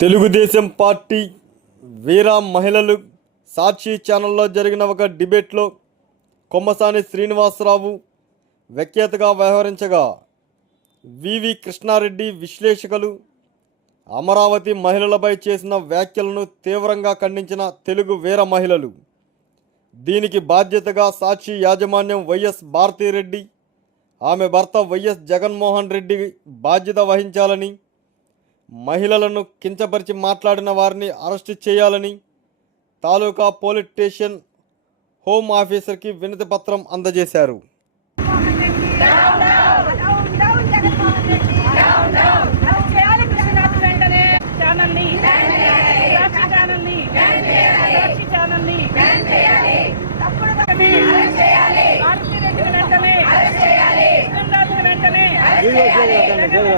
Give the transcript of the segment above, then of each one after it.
Telugu Desam party వీరా మహిళలు సాక్షి ఛానల్లో జరిగిన ఒక డిబేట్లో కొమ్మసాని శ్రీనివాసరావు వ్యఖ్యాతగా వ్యవహరించగా వివి కృష్ణారెడ్డి విశ్లేషకులు అమరావతి మహిళలపై చేసిన వ్యాఖ్యలను తీవ్రంగా ఖండించిన తెలుగు వీర మహిళలు. దీనికి బాధ్యతగా సాక్షి యాజమాన్యం వైఎస్ భారతిరెడ్డి ఆమె భర్త వైఎస్ జగన్మోహన్ రెడ్డి బాధ్యత వహించాలని మహిళలను కించపరిచి మాట్లాడిన వారిని అరెస్టు చేయాలని తాలూకా పోలీస్ స్టేషన్ హోమ్ ఆఫీసర్కి వినతి పత్రం అందజేశారు.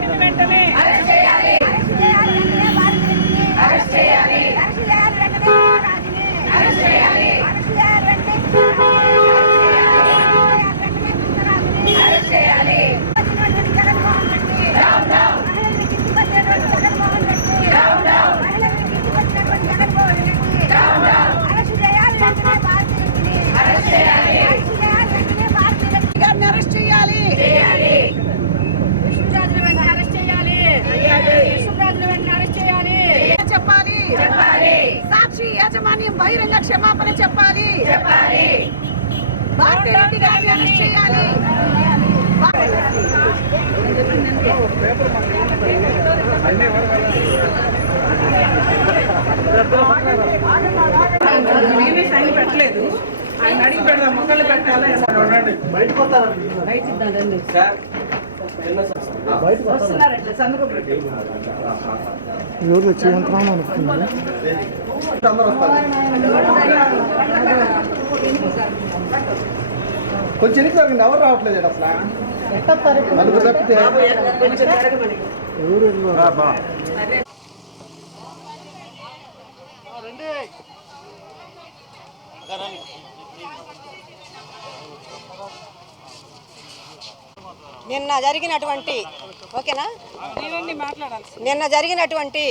డౌన్ చేయాలి వెంటనే అరెస్ట్ చేయాలి జగన్మోహన్ రెడ్డి డౌన్ డౌన్ మహిళల్ని కించపరిచేటువంటి జగన్మోహన్ రెడ్డి డౌన్ డౌన్ మహిళల్ని కించపరిచేటువంటి Jaganmohan Reddy down down arrest చేయాలి వెంటనే భారతీ రెడ్డిని అరెస్ట్ చేయాలి అరెస్ట్ చేయాలి వెంటనే భారతీ రెడ్డి గారిని అరెస్ట్ చేయాలి చేయాలి విష్ణురాజుల వెంటనే అరెస్ట్ చేయాలి విష్ణురాజుల వెంటనే అరెస్ట్ చేయాలి చెప్పాలి చెప్పాలి యాజమాన్యం బహిరంగ క్షమాపణ చెప్పాలి. చెప్పాలి. భారతీ రెడ్డి గారిని అరెస్ట్ చేయాలి. నేనే సైన్ పెట్టలేదు. ఆయన అడిగి పెడదాం మొక్కలు పెట్టాలి? వస్తున్నారంటే సందుకు పెట్టి కొంచెం ఎనికి జరగండి ఎవరు రావట్లేదు అసలు నలుగురు తప్పితే రా, బా. నిన్న జరిగినటువంటి ఓకేనా? నిన్న జరిగినటువంటి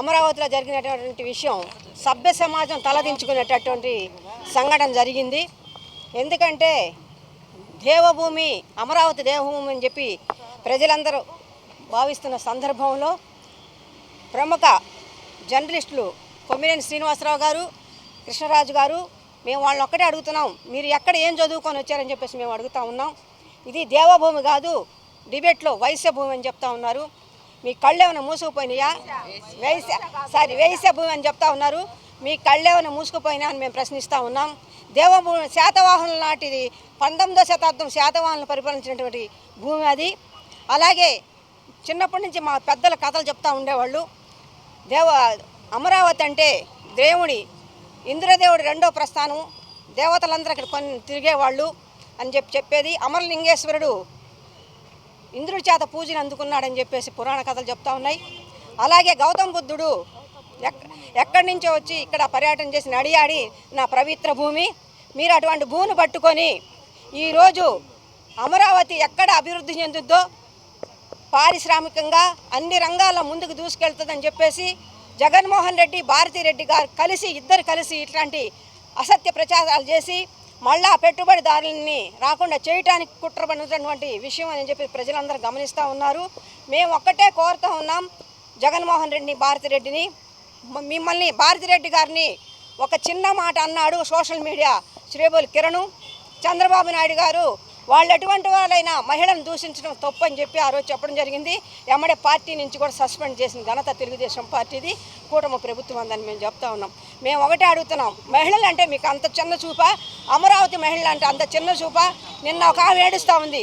అమరావతిలో జరిగినటువంటి విషయం సభ్య సమాజం తలదించుకునేటటువంటి సంఘటన జరిగింది. ఎందుకంటే దేవభూమి అమరావతి దేవభూమి అని చెప్పి ప్రజలందరూ భావిస్తున్న సందర్భంలో ప్రముఖ జర్నలిస్టులు కొమ్మినేని శ్రీనివాసరావు గారు కృష్ణరాజు గారు మేము వాళ్ళని ఒక్కటే అడుగుతున్నాం మీరు ఎక్కడ ఏం చదువుకొని వచ్చారని చెప్పేసి మేము అడుగుతా ఉన్నాం. ఇది దేవభూమి కాదు డిబేట్లో వైశ్య భూమి అని చెప్తా ఉన్నారు. మీ కళ్ళేమైనా మూసుకుపోయినాయా? వైశ్య సారీ వైశ్య భూమి అని చెప్తా ఉన్నారు. మీ కళ్ళేమైనా మూసుకుపోయినా అని మేము ప్రశ్నిస్తూ ఉన్నాం. దేవభూమి శాతవాహనుల నాటిది పంతొమ్మిదో శతాబ్దం శాతవాహనులు పరిపాలించినటువంటి భూమి అది. అలాగే చిన్నప్పటి నుంచి మా పెద్దల కథలు చెప్తా ఉండేవాళ్ళు. దేవ అమరావతి అంటే దేవుడి ఇంద్రదేవుడి రెండో ప్రస్థానం. దేవతలందరూ అక్కడ కొన్ని తిరిగేవాళ్ళు. అని చెప్పి చెప్పేది అమరలింగేశ్వరుడు. ఇంద్రుడి చేత పూజను అందుకున్నాడని చెప్పేసి పురాణ కథలు చెప్తా ఉన్నాయి. అలాగే గౌతమ బుద్ధుడు ఎక్ ఎక్కడి నుంచో వచ్చి ఇక్కడ పర్యటన చేసి నడియాడి నా పవిత్ర భూమి మీరు అటువంటి భూమిని పట్టుకొని ఈరోజు అమరావతి ఎక్కడ అభివృద్ధి చెందుద్దో పారిశ్రామికంగా అన్ని రంగాల్లో ముందుకు దూసుకెళ్తుందని చెప్పేసి జగన్మోహన్ రెడ్డి భారతిరెడ్డి గారు కలిసి ఇద్దరు కలిసి ఇట్లాంటి అసత్య ప్రచారాలు చేసి మళ్ళా పెట్టుబడిదారులని రాకుండా చేయటానికి కుట్రపడినటువంటి విషయం అని చెప్పి ప్రజలందరూ గమనిస్తూ ఉన్నారు. మేము ఒక్కటే కోరుతూ ఉన్నాం జగన్మోహన్ రెడ్డిని భారతిరెడ్డిని. మిమ్మల్ని భారతిరెడ్డి గారిని ఒక చిన్న మాట అన్నాడు సోషల్ మీడియా శ్రీబోల్ కిరణ్. చంద్రబాబు నాయుడు గారు వాళ్ళు ఎటువంటి వాళ్ళైనా మహిళను దూషించడం తప్పు అని చెప్పి ఆ రోజు చెప్పడం జరిగింది. ఎమ్మడే పార్టీ నుంచి కూడా సస్పెండ్ చేసిన ఘనత తెలుగుదేశం పార్టీది. కూటమి ప్రభుత్వం అందని మేము చెప్తా ఉన్నాం. మేము ఒకటే అడుగుతున్నాం. మహిళలు అంటే మీకు అంత చిన్న చూప? అమరావతి మహిళలు అంటే అంత చిన్న చూప? నిన్న ఒక ఆమె ఏడుస్తూ ఉంది.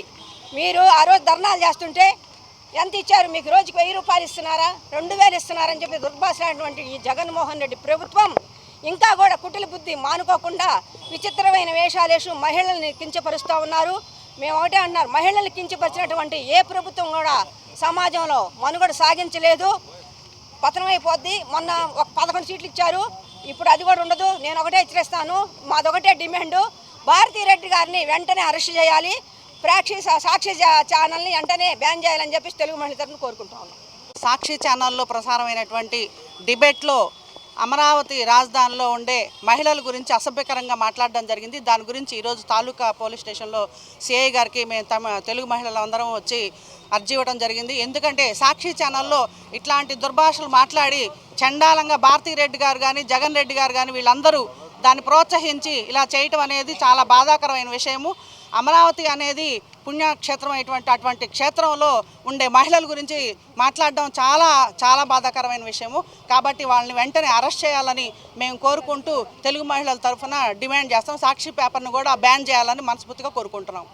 మీరు ఆ రోజు ధర్నాలు చేస్తుంటే ఎంత ఇచ్చారు? మీకు రోజుకి వెయ్యి రూపాయలు ఇస్తున్నారా? రెండు వేలు ఇస్తున్నారని చెప్పి దుర్భాషలాంటి ఈ జగన్మోహన్ రెడ్డి ప్రభుత్వం ఇంకా కూడా కుటిల బుద్ధి మానుకోకుండా విచిత్రమైన వేషాలేసు మహిళల్ని కించపరుస్తూ ఉన్నారు. మేము ఒకటే అన్నారు మహిళలు కించపరిచినటువంటి ఏ ప్రభుత్వం కూడా సమాజంలో మనుగడ సాగించలేదు. పతనమైపోద్ది మొన్న ఒక పదకొండు సీట్లు ఇచ్చారు. ఇప్పుడు అది కూడా ఉండదు. నేను ఒకటే హెచ్చరిస్తాను. మాదొకటే డిమాండ్. భారతీ రెడ్డి గారిని వెంటనే అరెస్ట్ చేయాలి. ప్రేక్షి సాక్షి ఛానల్ని వెంటనే బ్యాన్ చేయాలని చెప్పేసి తెలుగు మహిళ తరఫున కోరుకుంటా ఉన్నాం. సాక్షి ఛానల్లో ప్రసారమైనటువంటి డిబేట్లో అమరావతి రాజధానిలో ఉండే మహిళల గురించి అసభ్యకరంగా మాట్లాడడం జరిగింది. దాని గురించి ఈరోజు తాలూకా పోలీస్ స్టేషన్లో సిఐ గారికి మేము తమ తెలుగు మహిళలందరం వచ్చి అర్జీ ఇవ్వడం జరిగింది. ఎందుకంటే సాక్షి ఛానల్లో ఇట్లాంటి దుర్భాషలు మాట్లాడి చండాలంగా భారతీ రెడ్డి గారు కానీ జగన్ రెడ్డి గారు కానీ వీళ్ళందరూ దాన్ని ప్రోత్సహించి ఇలా చేయటం అనేది చాలా బాధాకరమైన విషయము. అమరావతి అనేది పుణ్యక్షేత్రం అయినటువంటి అటువంటి క్షేత్రంలో ఉండే మహిళల గురించి మాట్లాడడం చాలా చాలా బాధాకరమైన విషయము. కాబట్టి వాళ్ళని వెంటనే అరెస్ట్ చేయాలని మేము కోరుకుంటూ తెలుగు మహిళల తరఫున డిమాండ్ చేస్తాం. సాక్షి పేపర్ను కూడా బ్యాన్ చేయాలని మనస్ఫూర్తిగా కోరుకుంటున్నాం.